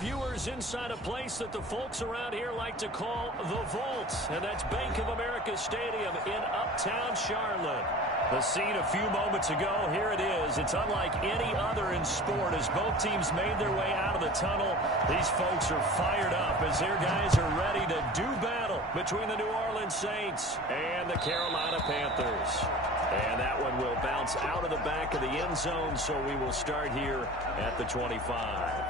viewers inside a place that the folks around here like to call the Vault, and that's Bank of America Stadium in Uptown Charlotte. The scene a few moments ago, here it is. It's unlike any other in sport as both teams made their way out of the tunnel. These folks are fired up as their guys are ready to do battle between the New Orleans Saints and the Carolina Panthers. And that one will bounce out of the back of the end zone, so we will start here at the 25.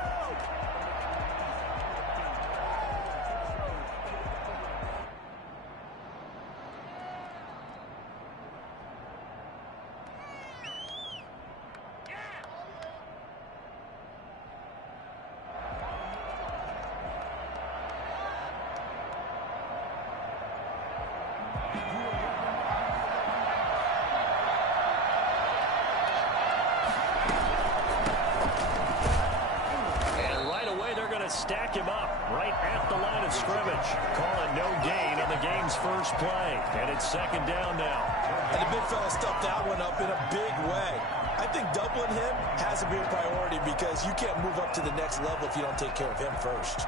Stack him up right at the line of scrimmage. Calling no gain on the game's first play. And it's second down now. And the big fella stuffed that one up in a big way. I think doubling him has to be a priority because you can't move up to the next level if you don't take care of him first.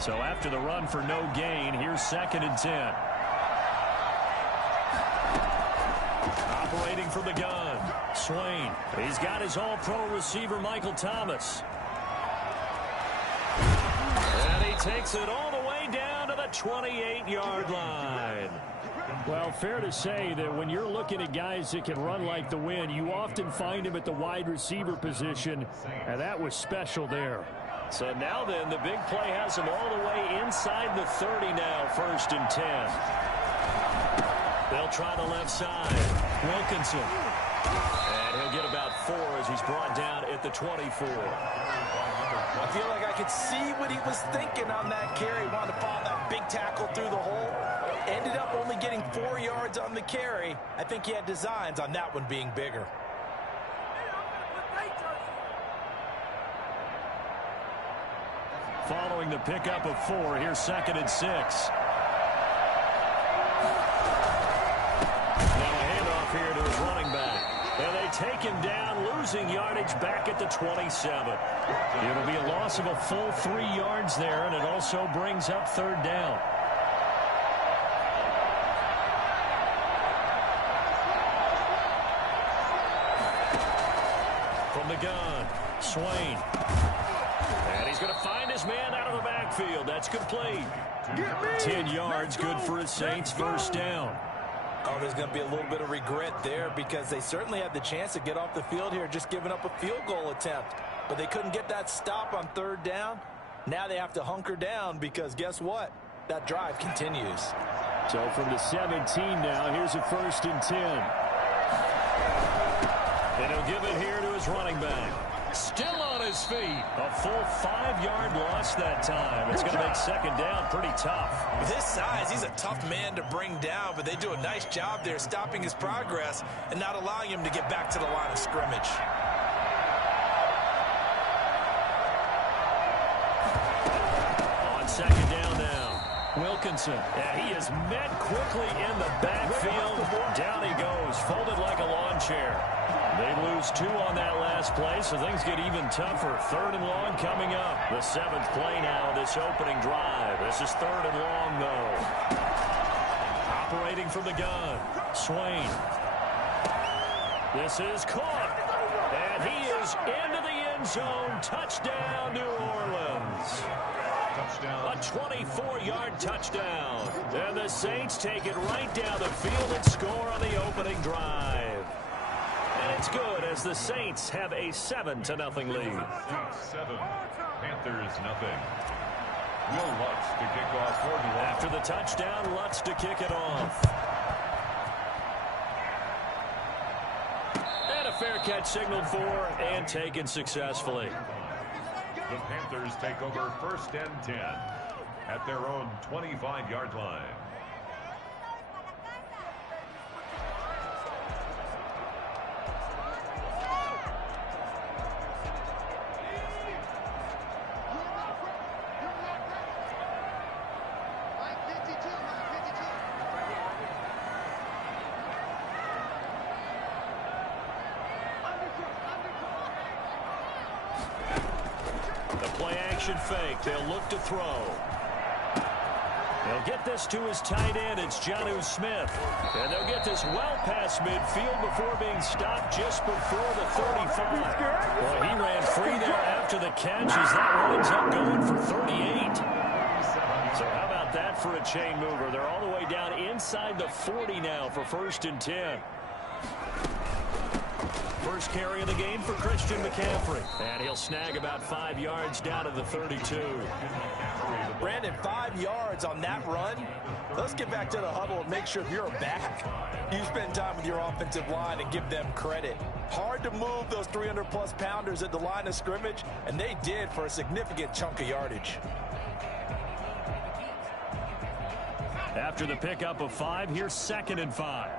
So after the run for no gain, here's 2nd and 10. Operating from the gun, Swain. He's got his all-pro receiver, Michael Thomas. And he takes it all the way down to the 28-yard line. Well, fair to say that when you're looking at guys that can run like the wind, you often find him at the wide receiver position, and that was special there. So now then, the big play has him all the way inside the 30 now, 1st and 10. They'll try the left side. Wilkinson. And he'll get about 4 as he's brought down at the 24. I feel like I could see what he was thinking on that carry. Wanted to follow that big tackle through the hole. Ended up only getting 4 yards on the carry. I think he had designs on that one being bigger. Following the pickup of 4, here's 2nd and 6. Here to his running back. And they take him down, losing yardage back at the 27. It'll be a loss of a full 3 yards there, and it also brings up 3rd down. From the gun, Swain. And he's going to find his man out of the backfield. That's complete. 10 yards, good for his Saints, 1st down. Oh, there's going to be a little bit of regret there because they certainly had the chance to get off the field here, just giving up a field goal attempt. But they couldn't get that stop on 3rd down. Now they have to hunker down because guess what? That drive continues. So from the 17 now, here's a 1st and 10. And he'll give it here to his running back. Still on his feet. A full 5-yard loss that time. It's going to make 2nd down pretty tough. With his size, he's a tough man to bring down, but they do a nice job there stopping his progress and not allowing him to get back to the line of scrimmage. On 2nd down now, Wilkinson. And he is met quickly in the backfield. Down he goes, folded like a lawn chair. They lose 2 on that last play, so things get even tougher. 3rd and long coming up. The 7th play now, this opening drive. This is 3rd and long, though. Operating from the gun, Swain. This is caught. And he is into the end zone. Touchdown, New Orleans. A 24-yard touchdown. And the Saints take it right down the field and score on the opening drive. And it's good as the Saints have a 7-0 lead. 7, Panthers nothing. Will Lutz to kick off for New Orleans. After the touchdown, Lutz to kick it off. And a fair catch signaled for and taken successfully. The Panthers take over 1st and 10 at their own 25-yard line. Play-action fake. They'll look to throw. They'll get this to his tight end. It's Jonnu Smith. And they'll get this well past midfield before being stopped just before the 35. Well, he ran free there after the catch as that winds up going for 38. So how about that for a chain mover? They're all the way down inside the 40 now for 1st and 10. First carry of the game for Christian McCaffrey. And he'll snag about 5 yards down to the 32. Brandon, 5 yards on that run. Let's get back to the huddle and make sure if you're a back, you spend time with your offensive line and give them credit. Hard to move those 300-plus pounders at the line of scrimmage, and they did for a significant chunk of yardage. After the pickup of 5, here's 2nd and 5.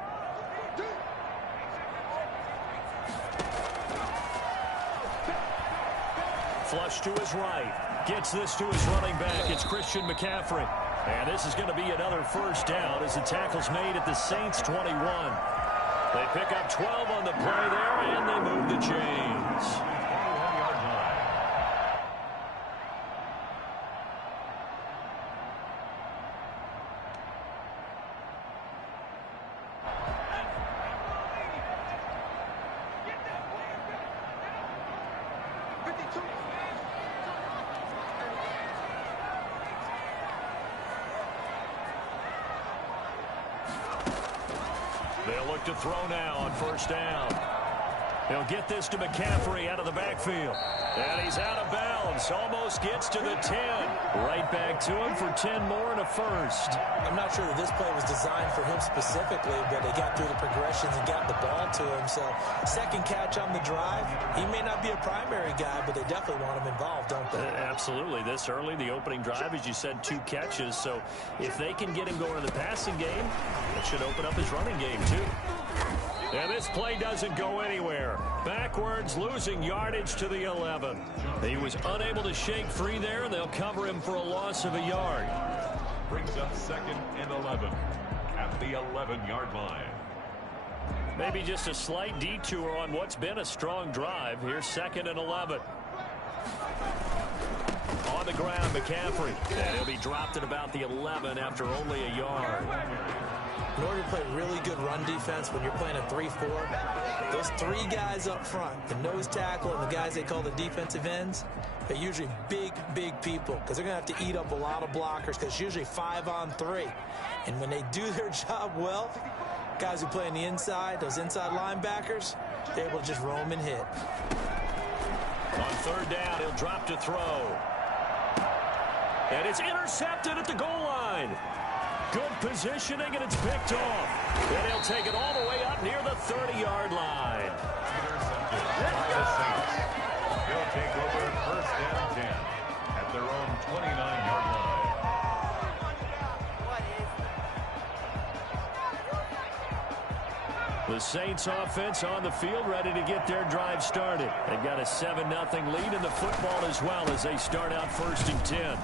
Flush to his right. Gets this to his running back. It's Christian McCaffrey. And this is going to be another first down as the tackle's made at the Saints 21. They pick up 12 on the play there, and they move the chains. They'll look to throw now on first down. They'll get this to McCaffrey out of the backfield. And he's out of bounds. Almost gets to the 10. Right back to him for 10 more and a first. I'm not sure that this play was designed for him specifically, but they got through the progressions and got the ball to him. So, second catch on the drive. He may not be a primary guy, but they definitely want him involved, don't they? Absolutely. This early, the opening drive, as you said, 2 catches. So, if they can get him going in the passing game, it should open up his running game, too. And this play doesn't go anywhere. Backwards, losing yardage to the 11. He was unable to shake free there, and they'll cover him for a loss of a yard. Brings up 2nd and 11 at the 11-yard line. Maybe just a slight detour on what's been a strong drive. Here's 2nd and 11. On the ground, McCaffrey. And he'll be dropped at about the 11 after only a yard. In order to play really good run defense when you're playing a 3-4, those 3 guys up front, the nose tackle and the guys they call the defensive ends, they're usually big people because they're going to have to eat up a lot of blockers because it's usually 5 on 3. And when they do their job well, guys who play on the inside, those inside linebackers, they're able to just roam and hit. On third down, he'll drop to throw. And it's intercepted at the goal line. Good positioning, and it's picked off. And he'll take it all the way up near the 30-yard line. Intercepted by the Saints. They'll take over 1st and 10 at their own 29-yard line. The Saints offense on the field ready to get their drive started. They've got a 7-0 lead in the football as well as they start out 1st and 10.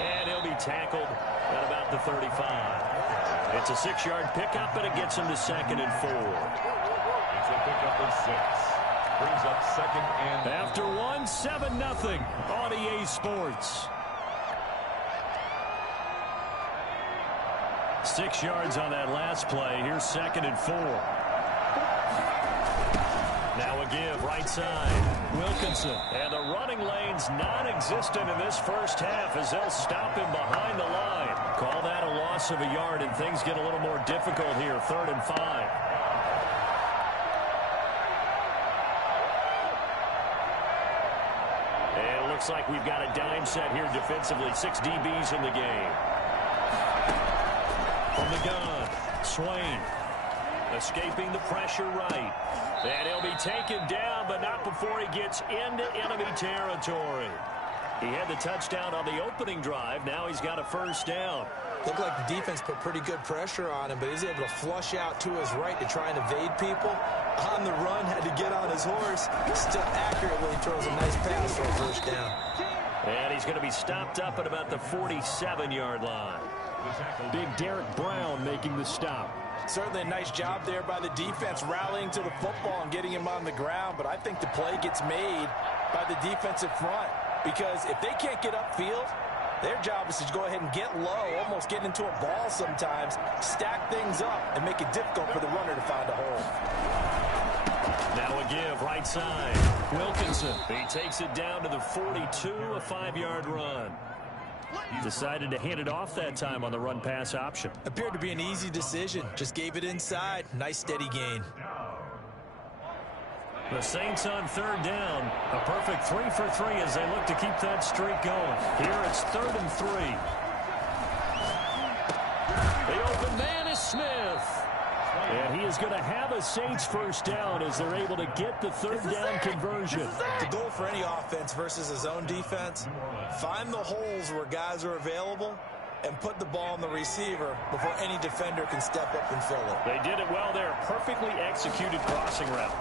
And he'll be tackled at about the 35. It's a 6-yard pickup, and it gets him to 2nd and 4. It's a pickup of 6. Brings up 2nd and... After 1, 7-0 on EA Sports. 6 yards on that last play. Here's 2nd and 4. Now a give, right side. Wilkinson. And the running lane's non-existent in this first half as they'll stop him behind the line. Call that a loss of a yard, and things get a little more difficult here. 3rd and 5. And it looks like we've got a dime set here defensively. 6 DBs in the game. From the gun, Swain escaping the pressure right. And he'll be taken down, but not before he gets into enemy territory. He had the touchdown on the opening drive. Now he's got a first down. Looked like the defense put pretty good pressure on him, but he's able to flush out to his right to try and evade people. On the run, had to get on his horse. Still accurately throws a nice pass for a first down. And he's going to be stopped up at about the 47-yard line. Big Derek Brown making the stop. Certainly a nice job there by the defense, rallying to the football and getting him on the ground, but I think the play gets made by the defensive front. because if they can't get upfield, their job is to go ahead and get low, almost get into a ball sometimes, stack things up, and make it difficult for the runner to find a hole. Now a give, right side. Wilkinson, he takes it down to the 42, a 5-yard run. Decided to hand it off that time on the run-pass option. Appeared to be an easy decision. Just gave it inside. Nice steady gain. The Saints on third down. A perfect 3 for 3 as they look to keep that streak going. Here it's 3rd and 3. The open man is Smith. And he is going to have a Saints first down as they're able to get the 3rd down conversion. The goal for any offense versus his own defense, find the holes where guys are available and put the ball on the receiver before any defender can step up and fill it. They did it well there. Perfectly executed crossing route.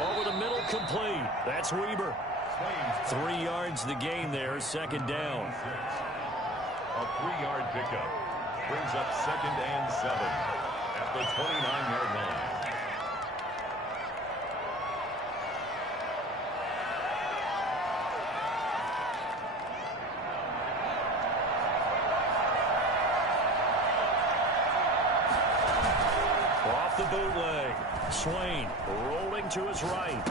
Over the middle, complete. That's Weber. 3 yards the gain there, 2nd down. A 3-yard pickup brings up 2nd and 7 at the 29-yard line. Off the bootleg. Swain rolling to his right.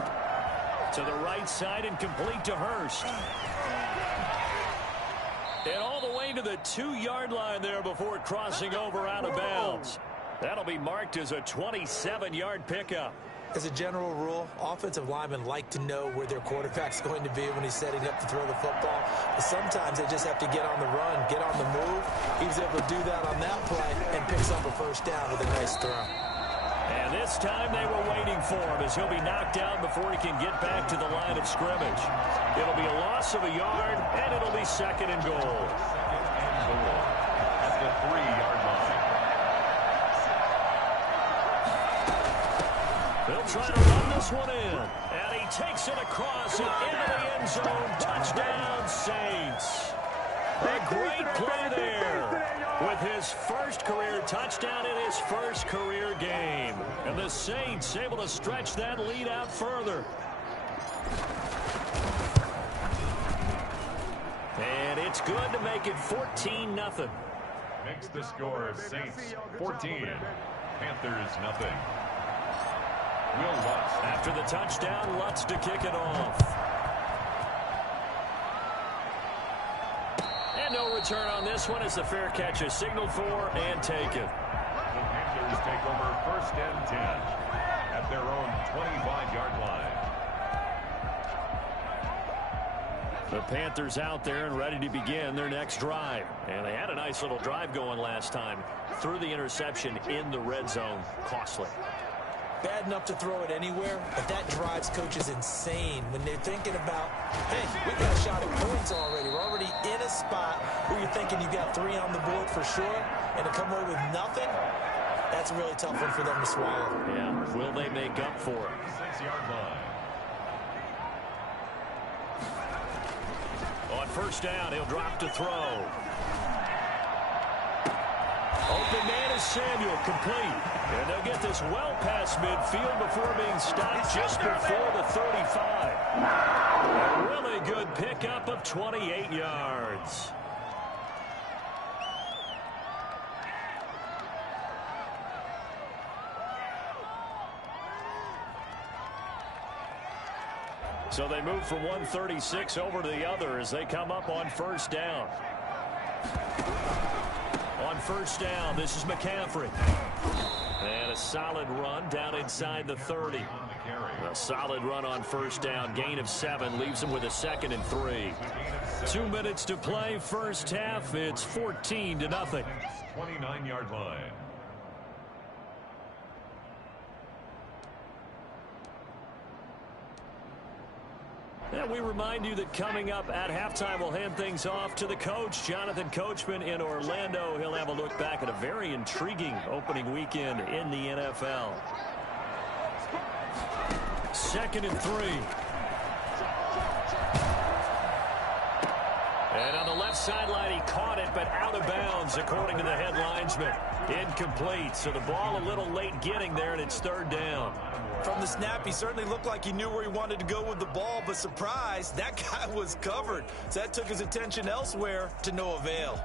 To the right side and complete to Hurst. And all the way to the 2-yard line there before crossing over out of bounds. That'll be marked as a 27-yard pickup. As a general rule, offensive linemen like to know where their quarterback's going to be when he's setting up to throw the football. But sometimes they just have to get on the run, get on the move. He was able to do that on that play and picks up a first down with a nice throw. And this time they were waiting for him as he'll be knocked down before he can get back to the line of scrimmage. It'll be a loss of a yard, and it'll be 2nd and goal. 2nd and goal at the 3-yard line. They'll try to run this one in. And he takes it across and into the end zone. Touchdown, Saints. A great play there with his first career touchdown in his first career game. And the Saints able to stretch that lead out further. And it's good to make it 14-0. Makes the score Saints 14, Panthers nothing. Will Lutz. After the touchdown, Lutz to kick it off. And no return on this one as the fair catch is signaled for and taken. The Panthers take over 1st and 10 at their own 25-yard line. The Panthers out there and ready to begin their next drive. And they had a nice little drive going last time. Threw the interception in the red zone. Costly. Bad enough to throw it anywhere, but that drives coaches insane when they're thinking about, hey, we got a shot at points already. We're already in a spot where you're thinking you got 3 on the board for sure, and to come away with nothing, that's a really tough one for them to swallow. Yeah, will they make up for it? 6-yard line. On 1st down, he'll drop to throw. Open man is Samuel, complete. And they'll get this well past midfield before being stopped just before the 35. A really good pickup of 28 yards. So they move from 136 over to the other as they come up on 1st down. On 1st down, this is McCaffrey. And a solid run down inside the 30. A solid run on 1st down. Gain of 7 leaves him with a 2nd and 3. 2 minutes to play. First half, it's 14-0. 29-yard line. And we remind you that coming up at halftime, we'll hand things off to the coach, Jonathan Coachman in Orlando. He'll have a look back at a very intriguing opening weekend in the NFL. 2nd and 3. And on the left sideline, he caught it, but out of bounds, according to the head linesman. Incomplete, so the ball a little late getting there, and it's 3rd down. From the snap, he certainly looked like he knew where he wanted to go with the ball, but surprise, that guy was covered. So that took his attention elsewhere to no avail.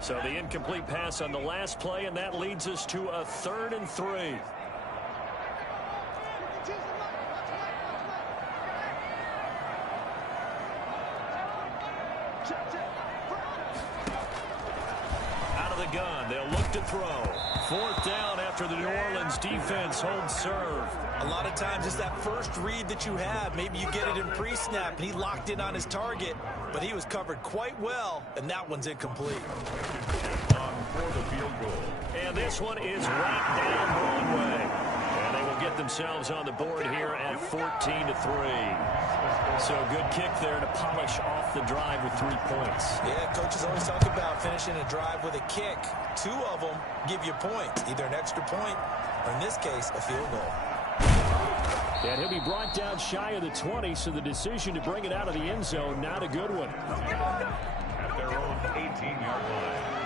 So the incomplete pass on the last play, and that leads us to a 3rd and 3. Out of the gun, they'll look to throw. 4th down after the New Orleans defense holds serve. A lot of times it's that first read that you have. Maybe you get it in pre-snap, and he locked in on his target, but he was covered quite well, and that one's incomplete. On for the field goal. And this one is right down Broadway. And they will get themselves on the board here at 14-3. So a good kick there to polish off the drive with 3 points. Yeah, coaches always talk about finishing a drive with a kick. 2 of them give you points, either an extra point or, in this case, a field goal. And he'll be brought down shy of the 20, so the decision to bring it out of the end zone, not a good one. At their own 18-yard line.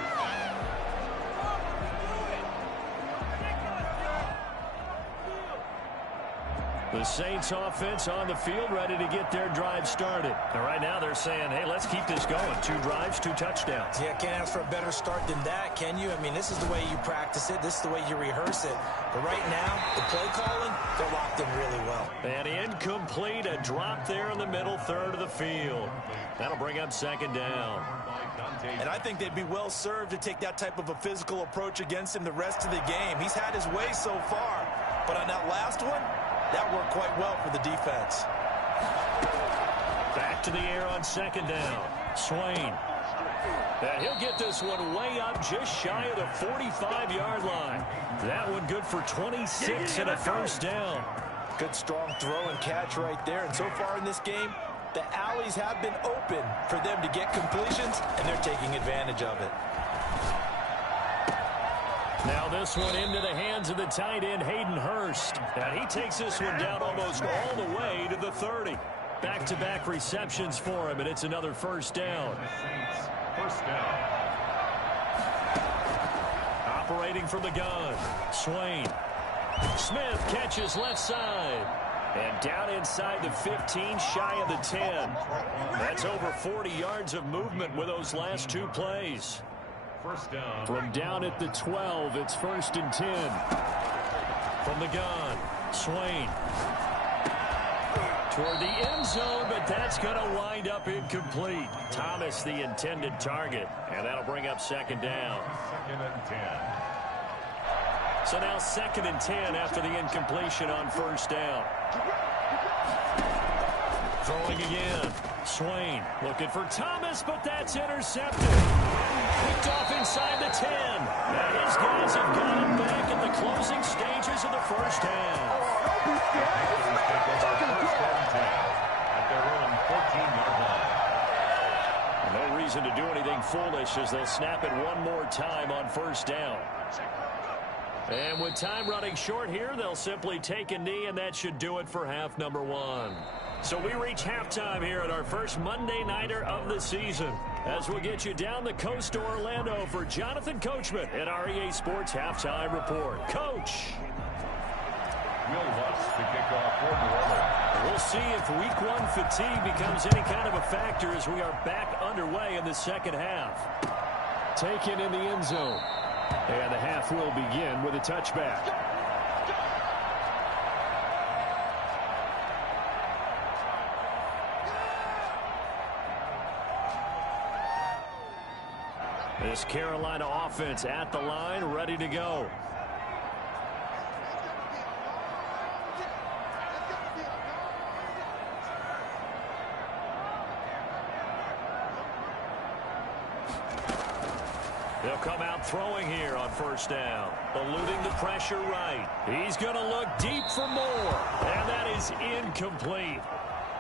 The Saints offense on the field, ready to get their drive started. And right now they're saying, hey, let's keep this going. 2 drives, 2 touchdowns. Yeah, can't ask for a better start than that, can you? I mean, this is the way you practice it. This is the way you rehearse it. But right now, the play calling, they're locked in really well. And incomplete, a drop there in the middle third of the field. That'll bring up 2nd down. And I think they'd be well served to take that type of a physical approach against him the rest of the game. He's had his way so far. But on that last one, that worked quite well for the defense. Back to the air on 2nd down. Swain. And he'll get this one way up just shy of the 45-yard line. That one good for 26 and a 1st down. Good strong throw and catch right there. And so far in this game, the alleys have been open for them to get completions, and they're taking advantage of it. Now this one into the hands of the tight end, Hayden Hurst. And he takes this one down almost all the way to the 30. Back-to-back receptions for him, and it's another 1st down. 1st down. Operating from the gun, Swain. Smith catches left side. And down inside the 15, shy of the 10. That's over 40 yards of movement with those last 2 plays. 1st down. From down at the 12, it's 1st and 10. From the gun, Swain. Toward the end zone, but that's going to wind up incomplete. Thomas, the intended target, and that'll bring up 2nd down. 2nd and 10. So now 2nd and 10 after the incompletion on 1st down. Throwing again. Swain looking for Thomas, but that's intercepted. Picked off inside the 10. And his guys have got him back in the closing stages of the 1st half. At their own 14-yard line. No reason to do anything foolish as they'll snap it one more time on 1st down. And with time running short here, they'll simply take a knee, and that should do it for half number 1. So we reach halftime here at our first Monday Nighter of the season, as we'll get you down the coast to Orlando for Jonathan Coachman at our EA Sports Halftime Report. Coach. Will Lutz to kick off for New Orleans. We'll see if week 1 fatigue becomes any kind of a factor as we are back underway in the 2nd half. Taken in the end zone. And the half will begin with a touchback. This Carolina offense at the line, ready to go. They'll come out throwing here on 1st down. Eluding the pressure right. He's going to look deep for more. And that is incomplete.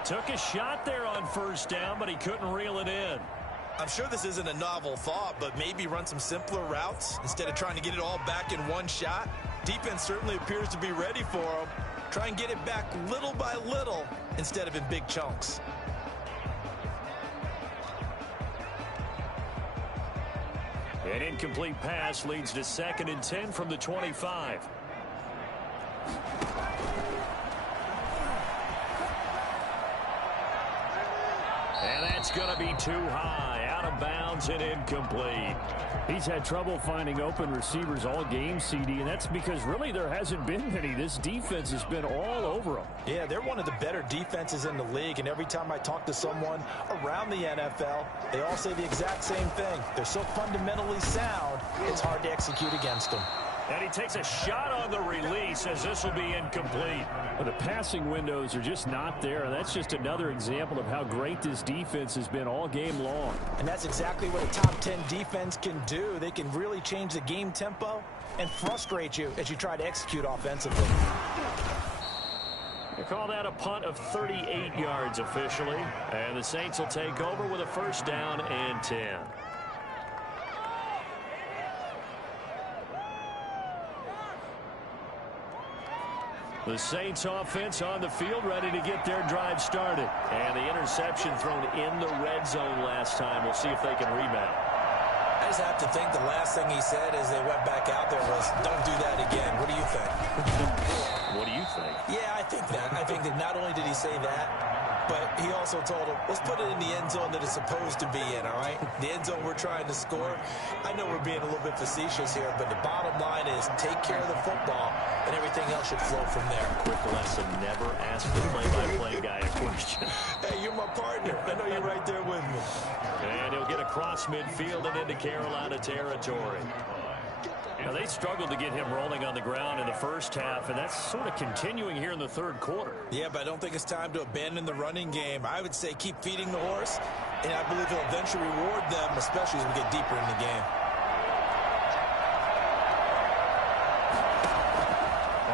Took a shot there on 1st down, but he couldn't reel it in. I'm sure this isn't a novel thought, but maybe run some simpler routes instead of trying to get it all back in one shot. Defense certainly appears to be ready for him. Try and get it back little by little instead of in big chunks. An incomplete pass leads to 2nd and 10 from the 25. And that's going to be too high. Out of bounds and incomplete. He's had trouble finding open receivers all game, CD, and that's because really there hasn't been many. This defense has been all over them. Yeah, they're one of the better defenses in the league, and every time I talk to someone around the NFL, they all say the exact same thing. They're so fundamentally sound, it's hard to execute against them. And he takes a shot on the release as this will be incomplete. Well, the passing windows are just not there. And that's just another example of how great this defense has been all game long. And that's exactly what a top 10 defense can do. They can really change the game tempo and frustrate you as you try to execute offensively. They call that a punt of 38 yards officially. And the Saints will take over with a 1st down and 10. The Saints offense on the field ready to get their drive started. And the interception thrown in the red zone last time. We'll see if they can rebound. I just have to think the last thing he said as they went back out there was, don't do that again. What do you think? What do you think? Yeah, I think that. I think that not only did he say that, but he also told him, let's put it in the end zone that it's supposed to be in, all right? The end zone we're trying to score. I know we're being a little bit facetious here, but the bottom line is take care of the football, and everything else should flow from there. Quick lesson, never ask the play-by-play guy a question. Hey, you're my partner. I know you're right there with me. And he'll get across midfield and into Carolina territory. Now, they struggled to get him rolling on the ground in the first half, and that's sort of continuing here in the 3rd quarter. Yeah, but I don't think it's time to abandon the running game. I would say keep feeding the horse, and I believe he'll eventually reward them, especially as we get deeper in the game.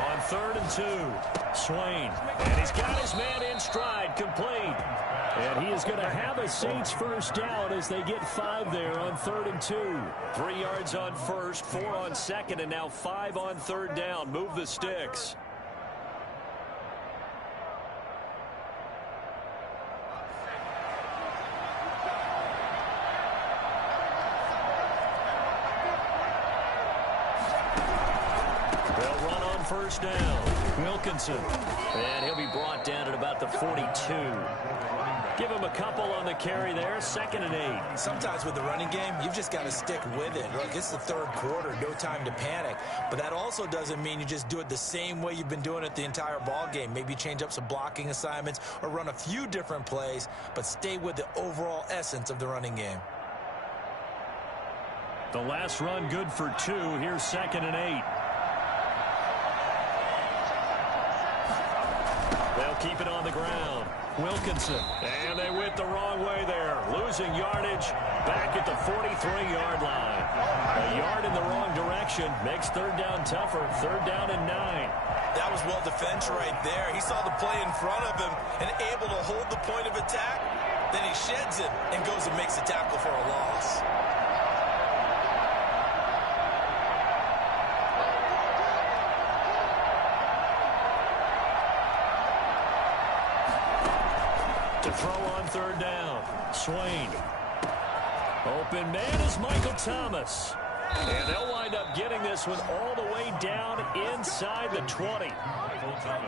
On 3rd and 2, Swain. And he's got his man in stride, complete. And he is going to have a Saints 1st down as they get 5 there on 3rd and 2. 3 yards on 1st, 4 on 2nd, and now 5 on 3rd down. Move the sticks. They'll run on 1st down. Wilkinson. And he'll be brought down at about the 42. Give him a couple on the carry there. 2nd and 8. Sometimes with the running game, you've just got to stick with it. Look, it's the 3rd quarter. No time to panic. But that also doesn't mean you just do it the same way you've been doing it the entire ball game. Maybe change up some blocking assignments or run a few different plays, but stay with the overall essence of the running game. The last run good for 2. Here's 2nd and 8. They'll keep it on the ground. Wilkinson. And they went the wrong way there. Losing yardage back at the 43-yard line. A yard in the wrong direction makes 3rd down tougher. 3rd down and 9. That was well defense right there. He saw the play in front of him and able to hold the point of attack. Then he sheds it and goes and makes a tackle for a loss. To throw on 3rd down. Swain. Open man is Michael Thomas. And they'll wind up getting this one all the way down inside the 20.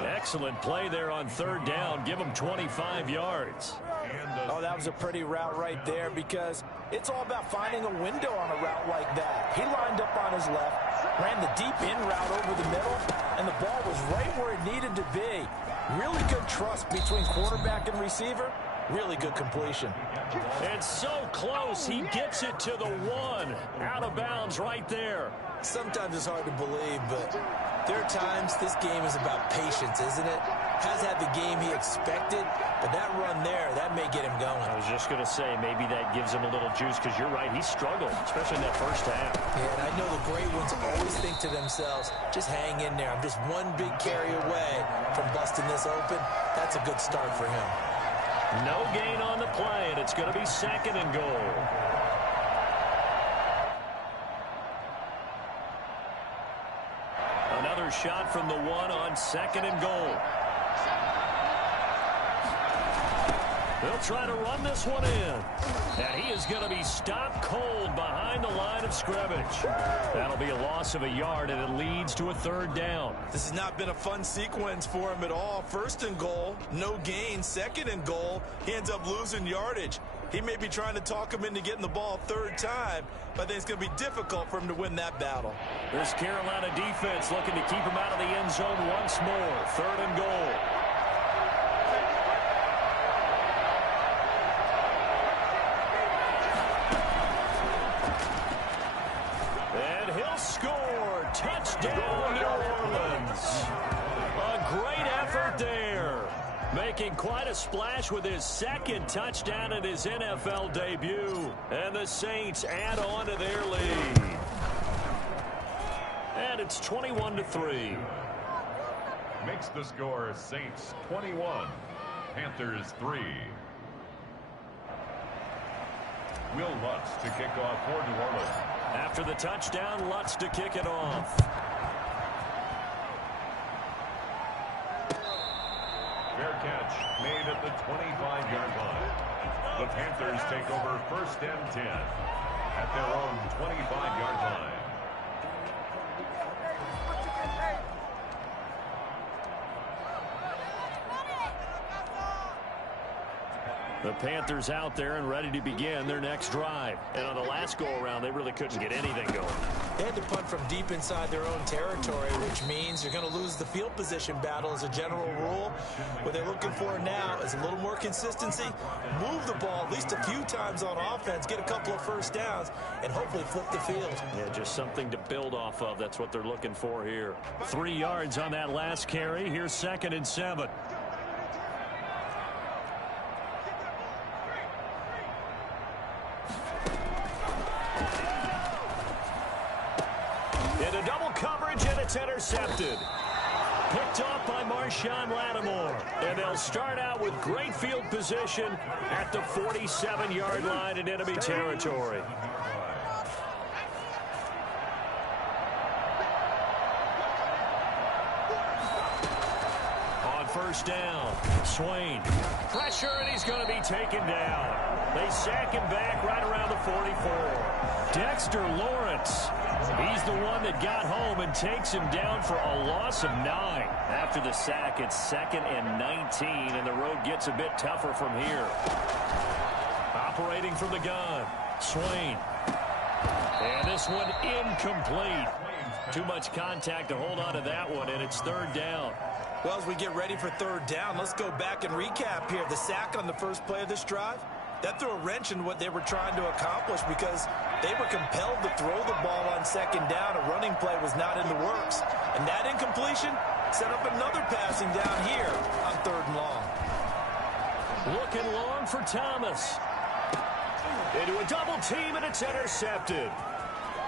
Excellent play there on 3rd down. Give them 25 yards. Oh, that was a pretty route right there because it's all about finding a window on a route like that. He lined up on his left, ran the deep in route over the middle, and the ball was right where it needed to be. Really good trust between quarterback and receiver. Really good completion. And so close, he gets it to the 1. Out of bounds right there. Sometimes it's hard to believe, but there are times this game is about patience, isn't it? Has had the game he expected, but that run there, that may get him going. I was just going to say, maybe that gives him a little juice, because you're right, he struggled, especially in that first half. Yeah, and I know the great ones always think to themselves, just hang in there. I'm just one big carry away from busting this open. That's a good start for him. No gain on the play, and it's going to be 2nd and goal. Another shot from the 1 on 2nd and goal. They'll try to run this one in. And he is going to be stopped cold behind the line of scrimmage. That'll be a loss of a yard, and it leads to a third down. This has not been a fun sequence for him at all. First and goal, no gain. Second and goal, he ends up losing yardage. He may be trying to talk him into getting the ball third time, but I think it's going to be difficult for him to win that battle. This Carolina defense looking to keep him out of the end zone once more. Third and goal. And he'll score. Touchdown, New Orleans. A great effort there. Making quite a splash with his second touchdown in his NFL debut. And the Saints add on to their lead. And it's 21-3. Makes the score Saints 21, Panthers 3. Will Lutz to kick off for New Orleans. After the touchdown, Lutz to kick it off. Fair catch made at the 25-yard line. The Panthers take over first and 10 at their own 25-yard line. The Panthers out there and ready to begin their next drive. And on the last go-around, they really couldn't get anything going. They had to punt from deep inside their own territory, which means you're going to lose the field position battle as a general rule. What they're looking for now is a little more consistency, move the ball at least a few times on offense, get a couple of first downs, and hopefully flip the field. Yeah, just something to build off of. That's what they're looking for here. 3 yards on that last carry. Here's 2nd and 7. Into double coverage, and it's intercepted. Picked off by Marshawn Lattimore. And they'll start out with great field position at the 47-yard line in enemy territory. On first down, Swain. Pressure, and he's going to be taken down. They sack him back right around the 44. Dexter Lawrence. He's the one that got home and takes him down for a loss of 9. After the sack, it's 2nd and 19, and the road gets a bit tougher from here. Operating from the gun, Swain. And this one incomplete. Too much contact to hold on to that one, and it's 3rd down. Well, as we get ready for 3rd down, let's go back and recap here. The sack on the first play of this drive, that threw a wrench in what they were trying to accomplish because they were compelled to throw the ball on 2nd down. A running play was not in the works. And that incompletion set up another passing down here on 3rd and long. Looking long for Thomas. Into a double team, and it's intercepted.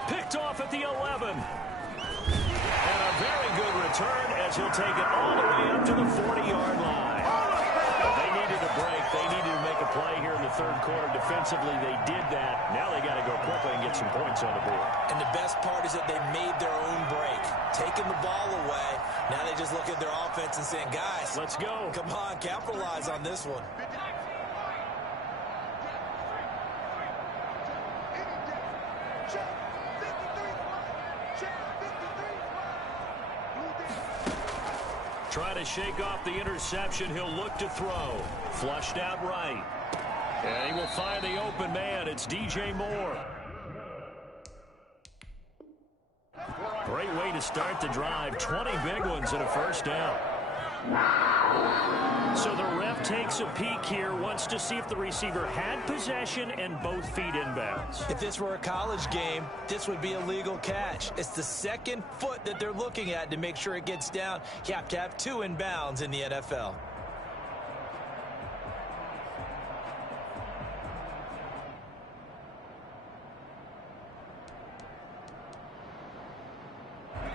Picked off at the 11. And a very good return as he'll take it all the way up to the 40-yard line. Well, they needed a break. They needed to make a play here in the 3rd quarter. Defensively, they did that. Now they got to go quickly and get some points on the board. And the best part is that they made their own break. Taking the ball away. Now they just look at their offense and saying, guys, let's go. Come on, capitalize on this one. Trying to shake off the interception. He'll look to throw. Flushed out right. And he will find the open man. It's DJ Moore. Great way to start the drive. 20 big ones and a first down. So the ref takes a peek here, wants to see if the receiver had possession and both feet inbounds. If this were a college game, this would be a legal catch. It's the 2nd foot that they're looking at to make sure it gets down. You have to have 2 inbounds in the NFL.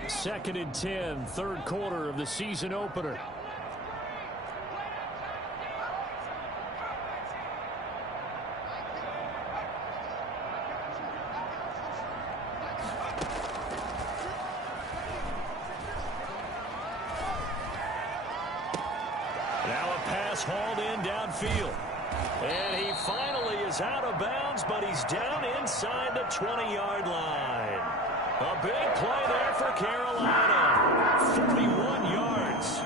Second and 10, 3rd quarter of the season opener. Now a pass hauled in downfield. And he finally is out of bounds, but he's down inside the 20-yard line. A big play there for Carolina. 41 yards.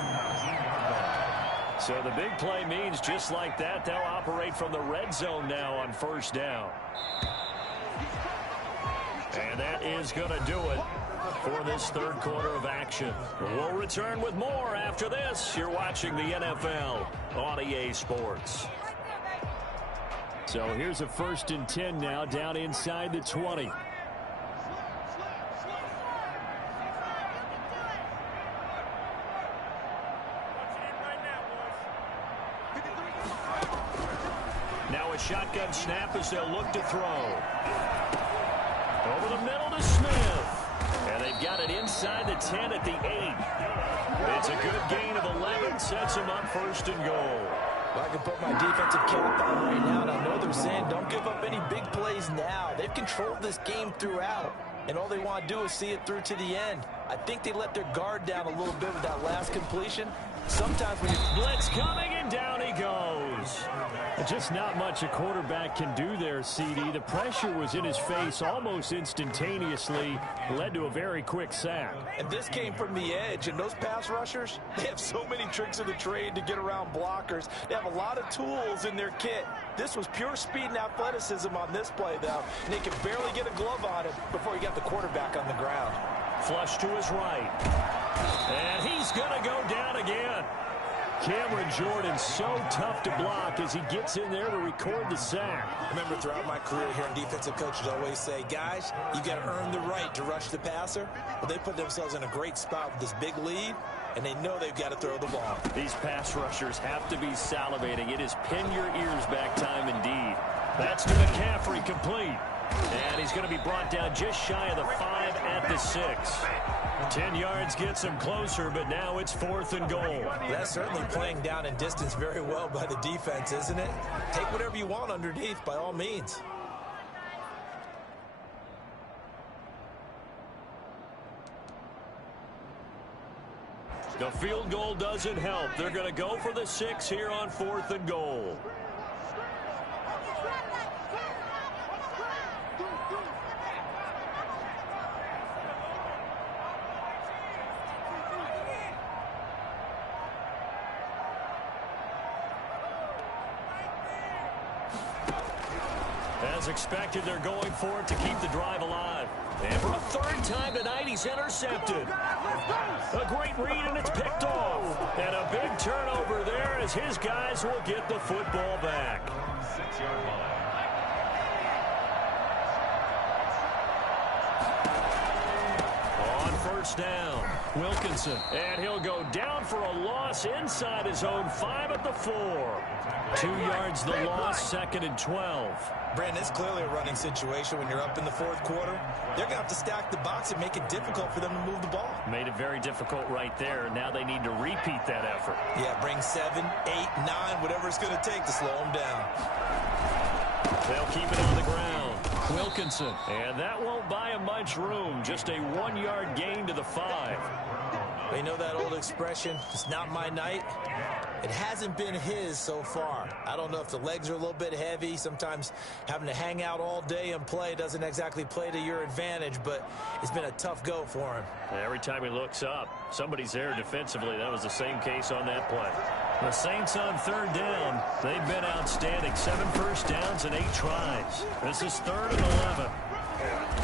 So the big play means just like that, they'll operate from the red zone now on first down. And that is going to do it for this third quarter of action. We'll return with more after this. You're watching the NFL on EA Sports. So here's a 1st and 10 now down inside the 20. Now a shotgun snap as they'll look to throw. Over the middle to Smith. And they've got it inside the 10 at the 8. It's a good gain of 11. Sets them up 1st and goal. Well, I can put my defensive cap on right now, and I know they're saying don't give up any big plays now. They've controlled this game throughout, and all they want to do is see it through to the end. I think they let their guard down a little bit with that last completion. Sometimes when you blitz coming, and down he goes. Just not much a quarterback can do there, CD. The pressure was in his face almost instantaneously, led to a very quick sack. And this came from the edge, and those pass rushers, they have so many tricks of the trade to get around blockers. They have a lot of tools in their kit. This was pure speed and athleticism on this play, though. And they could barely get a glove on it before he got the quarterback on the ground. Flush to his right. And he's going to go down again. Cameron Jordan so tough to block as he gets in there to record the sack. I remember throughout my career hearing defensive coaches always say, guys, you got to earn the right to rush the passer. But they put themselves in a great spot with this big lead, and they know they've got to throw the ball. These pass rushers have to be salivating. It is pin your ears back time indeed. That's to McCaffrey, complete. And he's going to be brought down just shy of the 5 at the 6. 10 yards gets him closer, but now it's 4th and goal. That's certainly playing down in distance very well by the defense, isn't it? Take whatever you want underneath, by all means. The field goal doesn't help. They're going to go for the 6 here on 4th and goal. As expected, they're going for it to keep the drive alive. And for a 3rd time tonight, he's intercepted. A great read, and it's picked off. And a big turnover there as his guys will get the football back. 6-yard line. On 1st down, Wilkinson. And he'll go down for a loss inside his own 5 at the 4. 2 yards the loss, 2nd and 12. Brandon, it's clearly a running situation when you're up in the 4th quarter. They're going to have to stack the box and make it difficult for them to move the ball. Made it very difficult right there. Now they need to repeat that effort. Yeah, bring 7, 8, 9, whatever it's going to take to slow them down. They'll keep it on the ground. Wilkinson. And that won't buy him much room. Just a 1-yard gain to the 5. You know that old expression, it's not my night? It hasn't been his so far. I don't know if the legs are a little bit heavy. Sometimes having to hang out all day and play doesn't exactly play to your advantage, but it's been a tough go for him. Every time he looks up, somebody's there defensively. That was the same case on that play. The Saints on 3rd down. They've been outstanding. 7 first downs and 8 tries. This is 3rd and 11.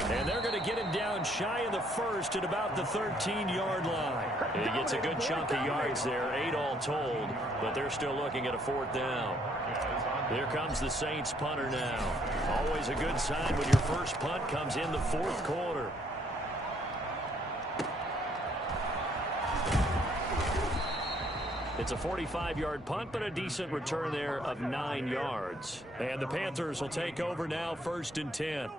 And they're going to get him down shy of the 1st at about the 13-yard line. He gets a good chunk of yards there, 8 all told, but they're still looking at a 4th down. Here comes the Saints punter now. Always a good sign when your first punt comes in the 4th quarter. It's a 45-yard punt, but a decent return there of 9 yards. And the Panthers will take over now, 1st and 10.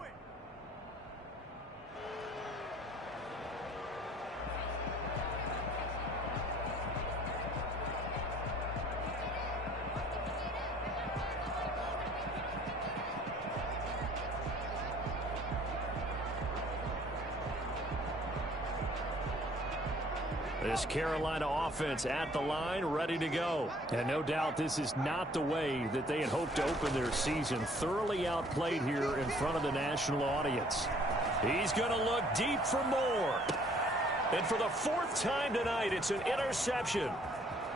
This Carolina offense at the line, ready to go. And no doubt this is not the way that they had hoped to open their season. Thoroughly outplayed here in front of the national audience. He's going to look deep for more. And for the fourth time tonight, it's an interception.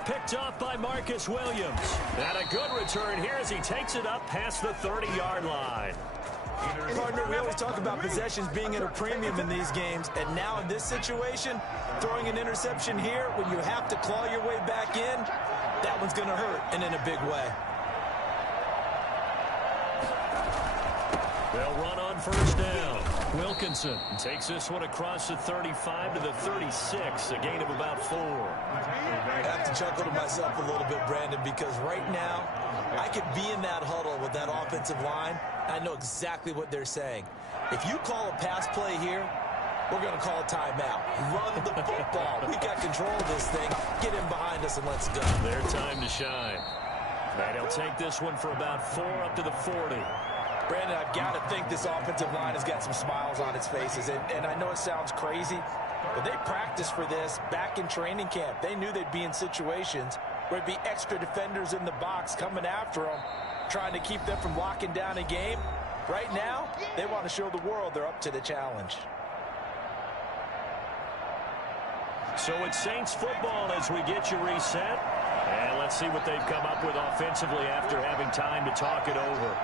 Picked off by Marcus Williams. And a good return here as he takes it up past the 30-yard line. Partner, we always talk about possessions being at a premium in these games, and now in this situation, throwing an interception here when you have to claw your way back in, that one's going to hurt, and in a big way. They'll run on first down. Wilkinson takes this one across the 35 to the 36, a gain of about 4. I have to chuckle to myself a little bit, Brandon, because right now, I could be in that huddle with that offensive line. I know exactly what they're saying. If you call a pass play here, we're going to call a timeout. Run the football. We got control of this thing. Get in behind us and let's go. Their time to shine. And he'll take this one for about 4 up to the 40. Brandon, I've got to think this offensive line has got some smiles on its faces. And I know it sounds crazy, but they practiced for this back in training camp. They knew they'd be in situations where there'd be extra defenders in the box coming after them, trying to keep them from locking down a game. Right now, they want to show the world they're up to the challenge. So it's Saints football as we get you reset. And let's see what they've come up with offensively after having time to talk it over.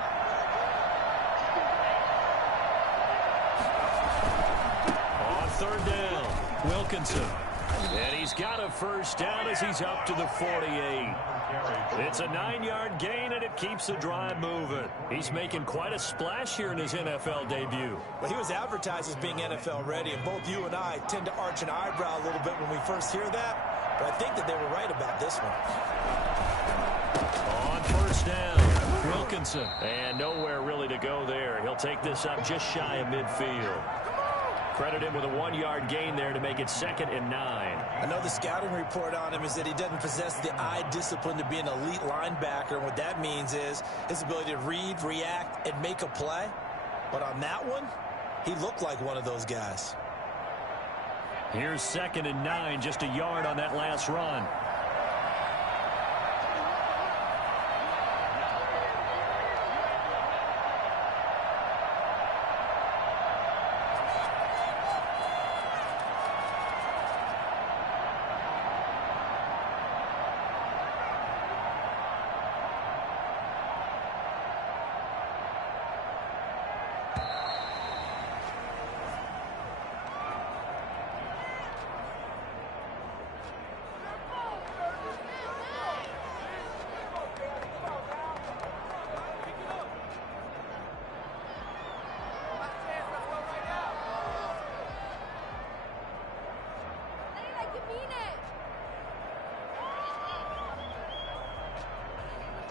On third down, Wilkinson. And he's got a first down as he's up to the 48. It's a 9-yard gain, and it keeps the drive moving. He's making quite a splash here in his NFL debut. Well, he was advertised as being NFL ready, and both you and I tend to arch an eyebrow a little bit when we first hear that. But I think that they were right about this one. On first down, Wilkinson. And nowhere really to go there. He'll take this up just shy of midfield. Credit him with a 1-yard gain there to make it 2nd and 9. I know the scouting report on him is that he doesn't possess the eye discipline to be an elite linebacker. And what that means is his ability to read, react, and make a play. But on that one, he looked like one of those guys. Here's 2nd and 9, just a yard on that last run.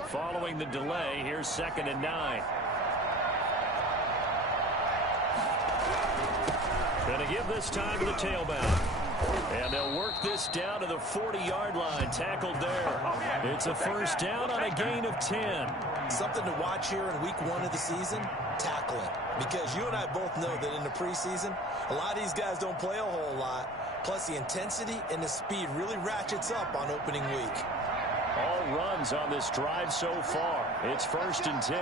Following the delay, here's 2nd and 9. Going to give this time to the tailback. And they'll work this down to the 40-yard line. Tackled there. It's a first down on a gain of 10. Something to watch here in week 1 of the season, tackling. Because you and I both know that in the preseason, a lot of these guys don't play a whole lot. Plus, the intensity and the speed really ratchets up on opening week. All runs on this drive so far. It's 1st and 10.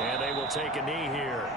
And they will take a knee here.